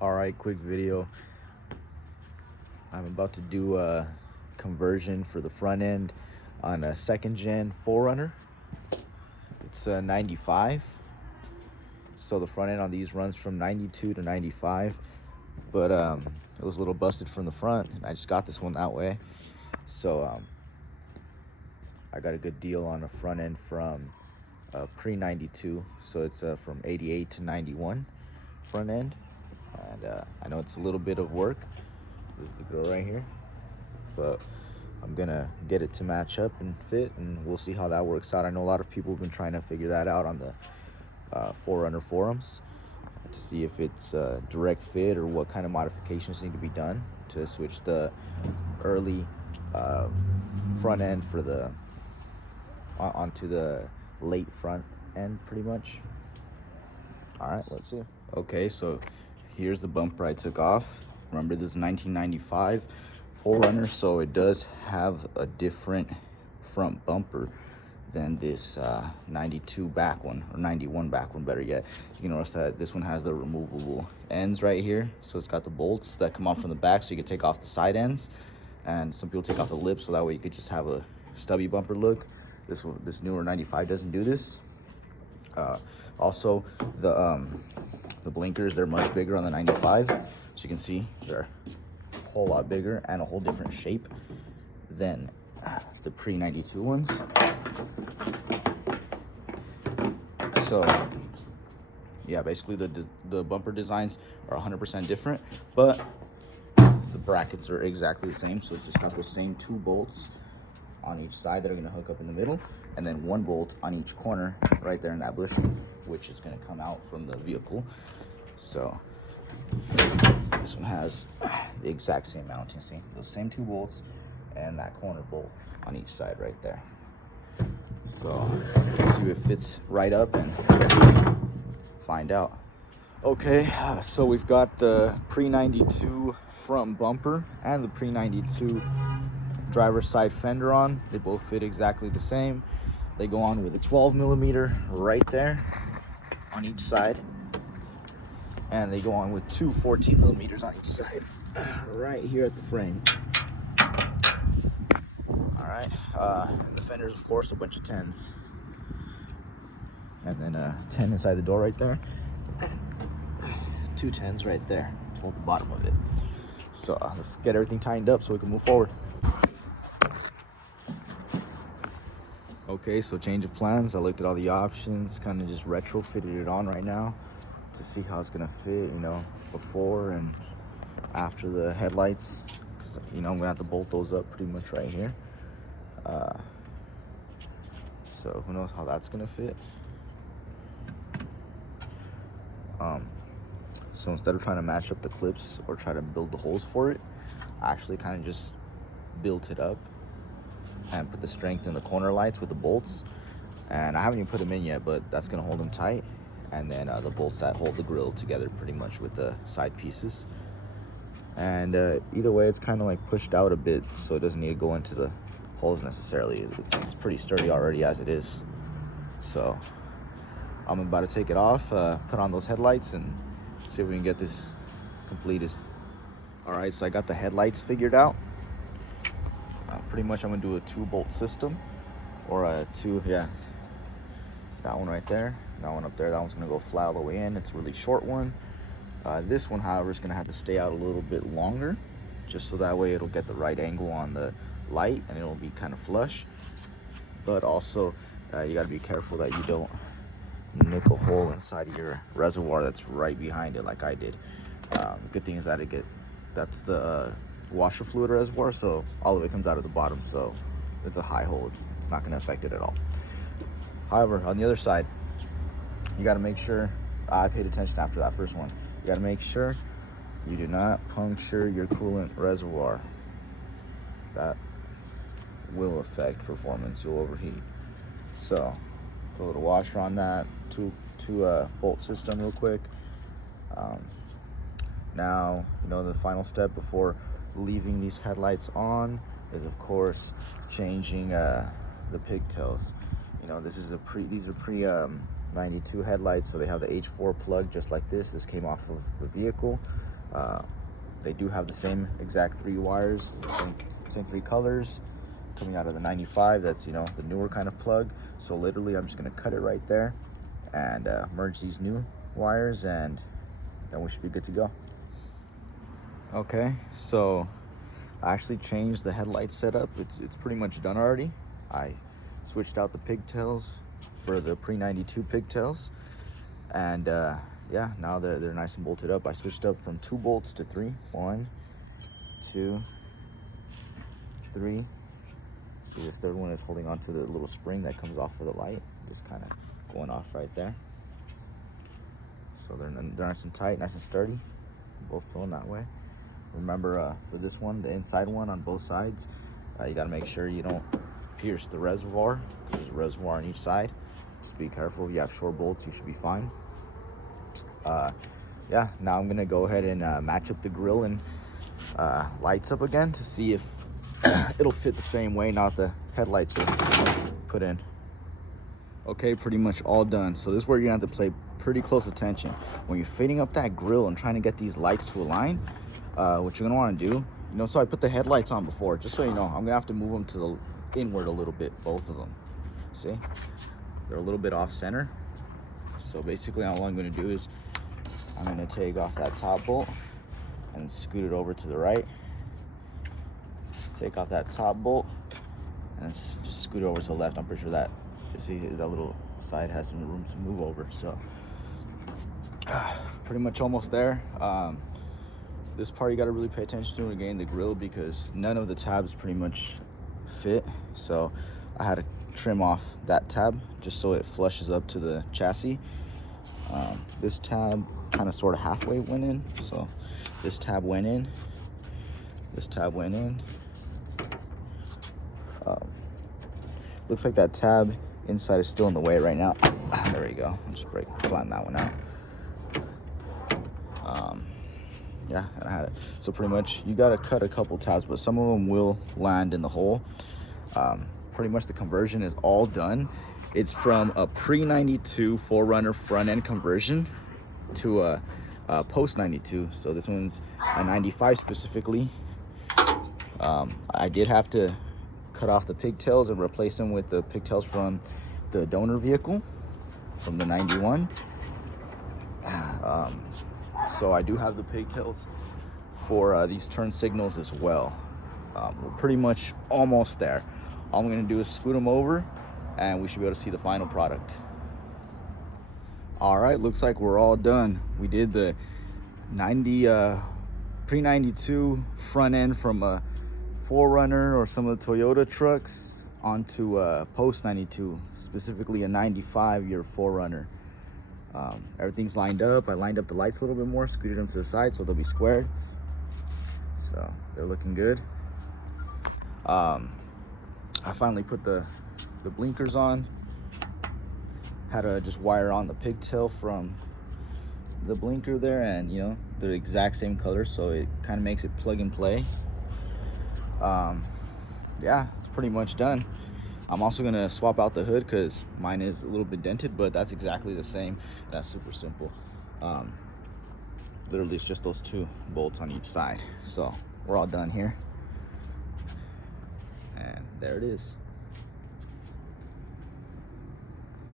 Alright, quick video. I'm about to do a conversion for the front end on a second gen 4Runner. It's a 95. So the front end on these runs from 92 to 95. But it was a little busted from the front, and I just got this one that way. So I got a good deal on the front end from pre-92. So it's from 88 to 91 front end. And I know it's a little bit of work. This is the girl right here, but I'm gonna get it to match up and fit, and we'll see how that works out. I know a lot of people have been trying to figure that out on the 4Runner forums to see if it's a direct fit or what kind of modifications need to be done to switch the early front end for the onto the late front end, pretty much. All right, let's see. Okay, so here's the bumper I took off. Remember, this is 1995 4Runner, so it does have a different front bumper than this 92 back one, or 91 back one, better yet. You can notice that this one has the removable ends right here. So it's got the bolts that come off from the back, so you can take off the side ends. And some people take off the lip, so that way you could just have a stubby bumper look. This newer 95 doesn't do this. Also, the blinkers, they're much bigger on the 95. As you can see, they're a whole lot bigger and a whole different shape than the pre-92 ones. So yeah, basically the bumper designs are 100% different, but the brackets are exactly the same. So it's just got the same two bolts on each side that are going to hook up in the middle, and then one bolt on each corner right there in that bushing, which is going to come out from the vehicle. So this one has the exact same mounting, see, those same two bolts and that corner bolt on each side right there. So let's see if it fits right up and find out. Okay, so we've got the pre-92 front bumper and the pre-92 driver's side fender on. They both fit exactly the same. They go on with a 12mm right there on each side, and they go on with two 14mm on each side right here at the frame. All right, and the fenders, of course, a bunch of 10s, and then a 10 inside the door right there, two 10s right there to hold the bottom of it. So let's get everything tightened up so we can move forward. Okay, so change of plans. I looked at all the options, kind of just retrofitted it on right now to see how it's gonna fit, you know, before and after the headlights. 'Cause, you know, I'm gonna have to bolt those up pretty much right here. So who knows how that's gonna fit. So instead of trying to match up the clips or try to build the holes for it, I actually kind of just built it up and put the strength in the corner lights with the bolts. And I haven't even put them in yet, but that's gonna hold them tight. And then the bolts that hold the grill together pretty much with the side pieces. And either way, it's kind of like pushed out a bit, so it doesn't need to go into the holes necessarily. It's pretty sturdy already as it is. So I'm about to take it off, put on those headlights, and see if we can get this completed. All right, so I got the headlights figured out. Pretty much I'm gonna do a 2-bolt system, or a that one right there, that one up there, that one's gonna go flat all the way in. It's a really short one. This one, however, is gonna have to stay out a little bit longer, just so that way it'll get the right angle on the light and it'll be kind of flush. But also you got to be careful that you don't nick a hole inside of your reservoir that's right behind it like I did. Good thing is that that's the washer fluid reservoir, so all of it comes out of the bottom, so it's a high hole. It's not going to affect it at all. However, on the other side, you got to make sure, I paid attention after that first one, you got to make sure you do not puncture your coolant reservoir. That will affect performance. You'll overheat. So put a little washer on that, two bolt system real quick. Now, you know, the final step before leaving these headlights on is, of course, changing the pigtails. You know, these are pre 92 headlights, so they have the H4 plug just like this. This came off of the vehicle. They do have the same exact 3 wires, same 3 colors coming out of the 95. That's, you know, the newer kind of plug. So literally I'm just gonna cut it right there and merge these new wires, and then we should be good to go. Okay, so I actually changed the headlight setup. It's pretty much done already. I switched out the pigtails for the pre-92 pigtails, and yeah, now they're nice and bolted up. I switched up from 2 bolts to 3. 1, 2, 3. See, this third one is holding on to the little spring that comes off of the light, just kind of going off right there. So they're nice and tight, nice and sturdy, both filling that way. Remember, for this one, the inside one on both sides, you got to make sure you don't pierce the reservoir, because there's a reservoir on each side. Just be careful. If you have short bolts, you should be fine. Yeah, now I'm gonna go ahead and match up the grill and lights up again to see if it'll fit the same way now the headlights are put in. Okay, pretty much all done. So this is where you're gonna have to pay pretty close attention when you're fitting up that grill and trying to get these lights to align. What you're gonna want to do, you know, so I put the headlights on before, just so you know, I'm gonna have to move them to the inward a little bit, both of them. See, they're a little bit off center. So basically all I'm going to do is I'm going to take off that top bolt and scoot it over to the right. Take off that top bolt and just scoot it over to the left. I'm pretty sure that, you see, that little side has some room to move over. So pretty much almost there. This part you got to really pay attention to again, the grill, because none of the tabs pretty much fit. So I had to trim off that tab just so it flushes up to the chassis. This tab kind of sort of halfway went in, so this tab went in, this tab went in. Looks like that tab inside is still in the way right now. There we go. I'll just flatten that one out. Yeah, and I had it. So pretty much you got to cut a couple tabs, but some of them will land in the hole. Pretty much the conversion is all done. It's from a pre-92 4Runner front end conversion to a post-92. So this one's a 95 specifically. I did have to cut off the pigtails and replace them with the pigtails from the donor vehicle from the 91. So I do have the pigtails for these turn signals as well. We're pretty much almost there. All I'm gonna do is scoot them over and we should be able to see the final product. All right, looks like we're all done. We did the pre-92 front end from a 4Runner or some of the Toyota trucks onto a post-92, specifically a 95-year 4Runner. Everything's lined up. I lined up the lights a little bit more, scooted them to the side so they'll be squared. So they're looking good. I finally put the blinkers on. Had to just wire on the pigtail from the blinker there, and you know, they're the exact same color, so it kind of makes it plug and play. Yeah, it's pretty much done. I'm also gonna swap out the hood because mine is a little bit dented, but that's exactly the same. That's super simple. Literally it's just those 2 bolts on each side. So we're all done here, and there it is.